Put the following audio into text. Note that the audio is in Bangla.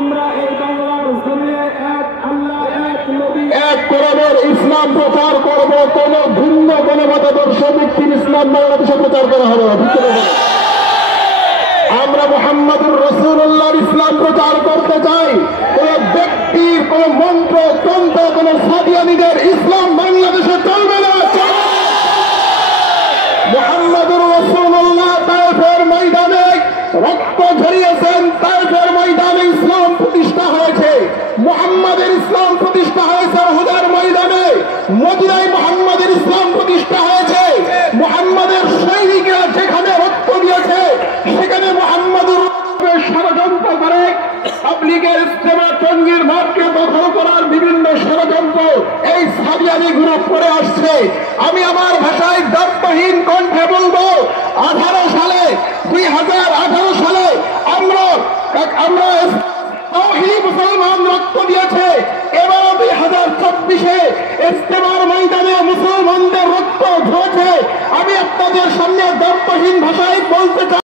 আমরা এই বাংলার জমিনে এক আল্লাহ এক নবী এক করবের ইসলাম প্রচার করব। কোন ভিন্ন কোন মতাদর্শ ব্যক্তির ইসলাম বাংলাদেশে প্রচার করা হবে না। আমরা মুহাম্মদুর রাসূলুল্লাহর ইসলাম প্রচার করতে চাই। কোন ব্যক্তির কোন মন্ত্র তন্ত্র কোন সাদিয়ানীদের ইসলাম বাংলাদেশে চলবে না। মুহাম্মদুর রাসূলুল্লাহ তায়েফের ময়দানে রক্ত ঝরিয়েছেন, তায়েফের ময়দানে ইসলাম প্রতিষ্ঠা হয়েছে। মুহাম্মাদের ইসলাম প্রতিষ্ঠা হয়েছে উহুদের ময়দানে। মদিনায় মুহাম্মাদের ইসলাম প্রতিষ্ঠা হয়েছে। মুহাম্মাদের সৈনিকরা যেখানে রক্ত দিয়েছে সেখানে মুহাম্মাদুর ষড়যন্ত্র করে তাবলীগের ইজতেমা টঙ্গীর মাঠকে দখল করার বিভিন্ন ষড়যন্ত্র এই সাদিয়ানী গ্রুপ করে আসছে। আমি আমার ভাষায় দায়িত্বহীন কণ্ঠে বলবো, 2018 সালে আমরা মুসলমান রক্ত দিয়েছে। এবার 2024-এ ইজতেমার ময়দানে মুসলমানদের রক্ত ঝরেছে। আমি আপনাদের সামনে দায়িত্বহীন ভাষায় বলতে চাই।